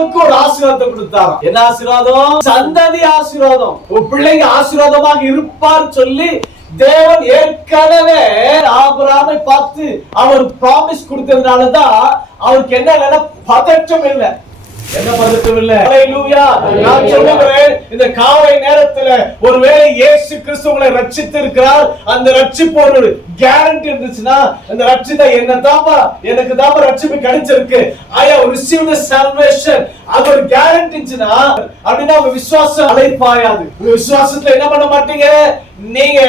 ஆபிரகாமுக்கு ஒரு ஆசீர்வாதத்தை கொடுத்தார். என்ன ஆசீர்வாதம்? சந்ததி ஆசீர்வாதம். உன் பிள்ளைங்க ஆசீர்வாதமாக இருப்பார் சொல்லி தேவன் ஏற்கனவே ஆபிரகாமை பார்த்து அவர் ப்ராமிஸ் கொடுத்ததுனாலதான் அவருக்கு என்ன பதற்றம் இல்லை. என்ன பதற்றம் இல்லை. ஹல்லேலூயா. நான் சொல்லுகிறேன், இந்த காலை நேரத்துல ஒருவேளை இயேசு கிறிஸ்து உங்களை ரட்சித்து இருக்கிறார், அந்த ரட்சிப்பு ஒரு கேரண்டி இருந்துச்சுன்னா, அந்த ரட்சித்த எனக்கு தான் ரட்சிப்பு கிடைச்சிருக்கு, I have received the salvation, அது ஒரு கேரண்டி இருந்துச்சுன்னா அப்படின்னா உங்க விசுவாசம் அலைப்பாயாது. உங்க விசுவாசத்துல என்ன பண்ண மாட்டீங்க, நீங்க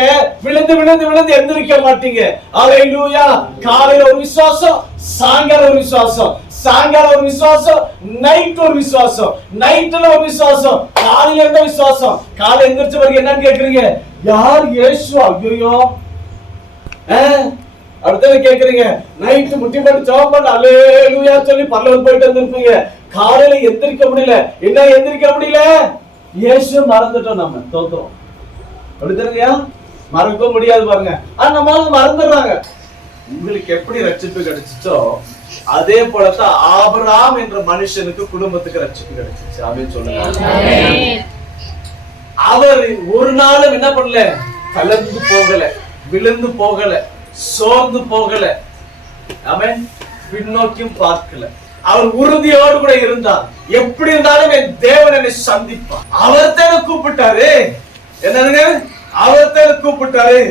விழுந்து விழுந்து விழுந்து எந்திரிக்க மாட்டீங்க. ஹல்லேலூயா. காலையில ஒரு விசுவாசம், சாயங்காலம் ஒரு விசுவாசம், சாயங்காலம் ஒரு விசுவாசம், நைட் ஒரு விசுவாசம், நைட்ல ஒரு விசுவாசம், காலையில இருந்த விசுவாசம். காலை எந்திரிச்ச பிறகு என்னன்னு கேக்குறீங்க, யார் இயேசு? ஐயோ அடுத்தது கேக்குறீங்க. நைட்டு முட்டி போட்டு ஜெபம் பண்ண அல்லேலூயா சொல்லி பரலோகம் போயிட்டு வந்திருப்பீங்க. காலையில எந்திரிக்க முடியல. என்ன எந்திரிக்க முடியல? இயேசு மறந்துட்டோம். நம்ம தோத்துறோம். அப்படியா? மறக்க முடியாது பாருங்க. நம்ம மறந்துடுறாங்க. உங்களுக்கு எப்படி ரட்சிப்பு கிடைச்சிச்சோ அதே போலதான் ஆபிரகாம் என்ற மனுஷனுக்கு குடும்பத்துக்கு ரட்சிப்பு கிடைச்சிச்சு. அப்படின்னு சொல்லுங்க. அவர் ஒரு நாளும் என்ன பண்ணல, கலந்து போகல, விழுந்து போகல, சோர்ந்து போகல, ஆமென், பின்னோக்கியும் பார்க்கல. அவர் உறுதியோடு கூட இருந்தார். எப்படி இருந்தாலும் என் தேவன் என்னை சந்திப்பார். அவர் தானே கூப்பிட்டாரு. என்னங்க, அவர் தானே கூப்பிட்டாரு.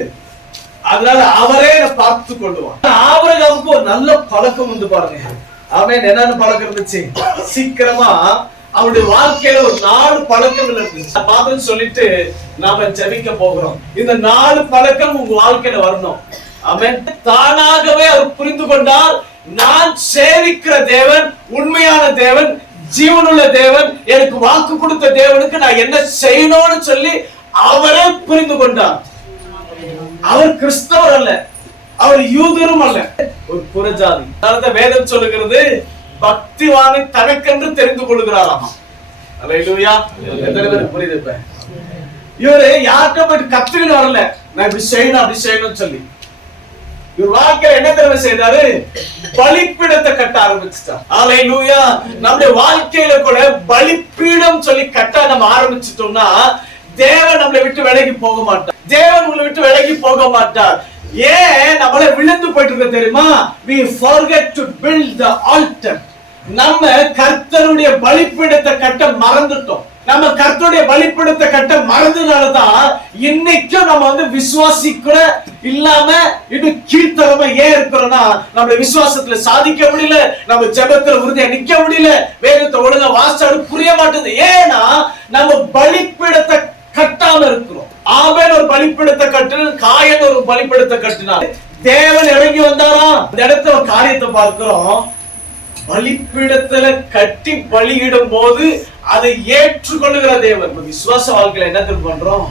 அதனால அவரே பார்த்து கொள்ளுவார். ஆபிரகாமுக்கு ஒரு நல்ல பழக்கம் வந்து பாருங்க. ஆமென். என்னன்னு பழக்கம் இருந்துச்சு? சீக்கிரமா அவருடைய வாழ்க்கையில ஒரு 4 பழக்கம் இருந்துச்சு. பாத்தன்னு சொல்லிட்டு நாம ஜெபிக்க போகிறோம். இந்த 4 பழக்கம் உங்க வாழ்க்கையில வரணும். ஆமென். தானாகவே அவர் புரிந்து கொண்டார், நான் சேவிக்கிற தேவன் உண்மையான தேவன், ஜீவனுள்ள தேவன், எனக்கு வாக்கு கொடுத்த தேவனுக்கு நான் என்ன செய்யணும்னு சொல்லி அவரே புரிந்து கொண்டார். அவர் கிறிஸ்தவர் அல்ல, அவர் யூதரும் அல்ல, ஒரு புறஜாதி. வேதம் சொல்லுகிறது, பக்திவானை தனக்கென்று தெரிந்து கொள்கிறாராம். அல்லேலூயா. எத்தனை பேருக்கு புரியுது? இப்ப இவரு யார்கிட்ட போயிட்டு கத்துக்கிட்டு வரல, நான் இப்படி செய்யணும் அப்படி செய்யணும்னு சொல்லி. இவர் வாழ்க்கையில என்ன தெரிவு செய்தாரு? பலிப்பீடத்தை கட்ட ஆரம்பிச்சுட்டார். அல்லேலூயா. நம்முடைய வாழ்க்கையில கூட பலிப்பீடம் சொல்லி கட்ட நம்ம ஆரம்பிச்சிட்டோம்னா தேவன் நம்மளை விட்டு விலகி போக மாட்டார். தேவன் உங்களை விட்டு விலகி போக மாட்டார். ஏன் நம்மள விழுந்து போயிட்டு இருக்க தெரியுமா? we forget to build the altar. நம்ம கர்த்தருடைய பலிபீடத்தை கட்ட மறந்துட்டோம். நம்ம கர்த்தருடைய பலிபீடத்தை கட்ட மறந்ததாலதான் இன்னைக்கும் நம்ம விசுவாசி கூட இல்லாம இது கீழ்த்தரமா ஏன் இருக்கிறோம்னா, நம்ம விசுவாசத்துல சாதிக்க முடியல, நம்ம ஜெபத்துல உறுதியா நிக்க முடியல, வேதத்தை ஒழுங்கா வாசிச்சாலும் புரிய மாட்டேங்குது. ஏன்னா நம்ம பலிபீடத்தை கட்டாம இருக்கிறோம். ஆபேல் ஒரு பலிபீடத்தை கட்டினான், காயன் ஒரு பலிபீடத்தை கட்டினான். தேவன் இறங்கி வந்தாரா? இந்த இடத்துல ஒரு காரியத்தை பார்க்கிறோம். பலிபீடத்துல கட்டி பலியிடும் போது அதை ஏற்றுக்கொள்ளுகிற தேவன். விசுவாச வாழ்க்கையில என்ன பண்றோம்?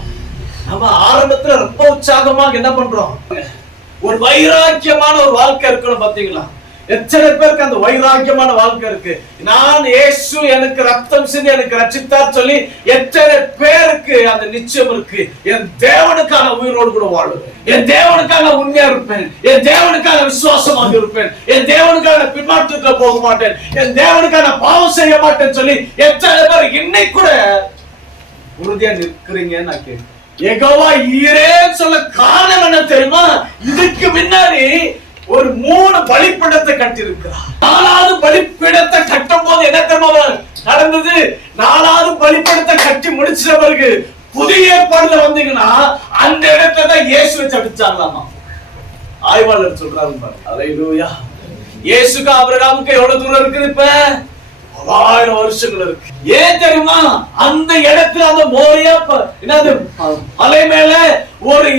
நம்ம ஆரம்பத்துல ரொம்ப உற்சாகமாக என்ன பண்றோம்? ஒரு வைராக்கியமான ஒரு வாழ்க்கை இருக்கணும். பாத்தீங்களா? எத்தனை பேருக்கு அந்த வைராக்கியமான வாழ்க்கை இருக்கு? நான் இயேசு எனக்கு ரத்தம் சிந்தி எனக்கு ரட்சித்தார் சொல்லி எத்தனை பேருக்கு அந்த நிச்சயம் இருக்கு? என் தேவனுக்கான உயிரோடு கூட வாழுவேன், என் தேவனுக்காக உண்மையா இருப்பேன், என் தேவனுக்காக விசுவாசமாக இருப்பேன், என் தேவனுக்காக பின்மாற்றத்துல போக மாட்டேன், என் தேவனுக்காக பாவம் செய்ய மாட்டேன்னு சொல்லி எத்தனை பேர் இன்னைக்கு கூட உறுதியா நிற்கிறீங்கன்னு நான் கேட்கிறேன். யெகோவா ஈரே சொல்ல காரணம் என்ன தெரியுமா? இதுக்கு முன்னாடி ஒரு 3 பலிபீடத்தை கட்டி இருக்கிறார். 4வது பலிபீடத்தை கட்டும் போது என்ன தெரியுமா நடந்தது? 4வது பலிபீடத்தை கட்டி முடிச்ச பிறகு புதிய ஏற்பாடுல வந்தீங்கன்னா அந்த இடத்துல தான் இயேசுவை சபிச்சாங்களாமா. ஆய்வாளர் சொல்றாங்க பாருங்க. அல்லேலூயா. இயேசுக்கு ஆபிரகாமுக்கு எவ்வளவு தூரம் இருக்குது? இப்ப 1000 வருஷங்கள் இருக்கு. ஏன் தெரியுமா? அந்த இடத்துல அந்த மோரியா என்னது மலை மேல ஒரு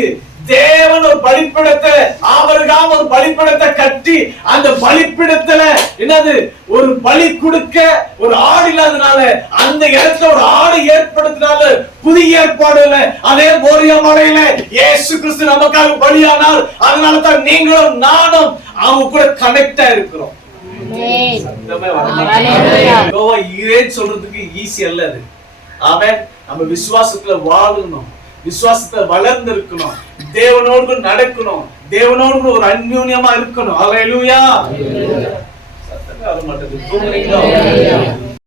தேவன் ஒரு பலிபீடத்தை, ஆபிரகாம் ஒரு பலிபீடத்தை கட்டி அந்த பலிபீடத்துல என்னது ஒரு பலி கொடுக்க ஒரு ஆடு இல்லாதனால அந்த இடத்துல ஒரு ஆடு ஏற்படுத்தினால புதிய ஏற்பாடுல அதே மோரியா மலையில இயேசு கிறிஸ்து நமக்காக பலியானார். அதனால தான் நீங்களும் நானும் அவங்க கூட கனெக்டா இருக்கிறோம். சொல்றதுக்கு ஈஸி அல்ல அது. ஆமென். நம்ம விசுவாசத்துல வாழணும், விசுவாசத்தை வளர்ந்து இருக்கணும், தேவனோடு நடக்கணும், தேவனோடு ஒரு அந்யோன்யமா இருக்கணும். அல்லேலூயா. சத்தமே வர மாட்டேங்குது.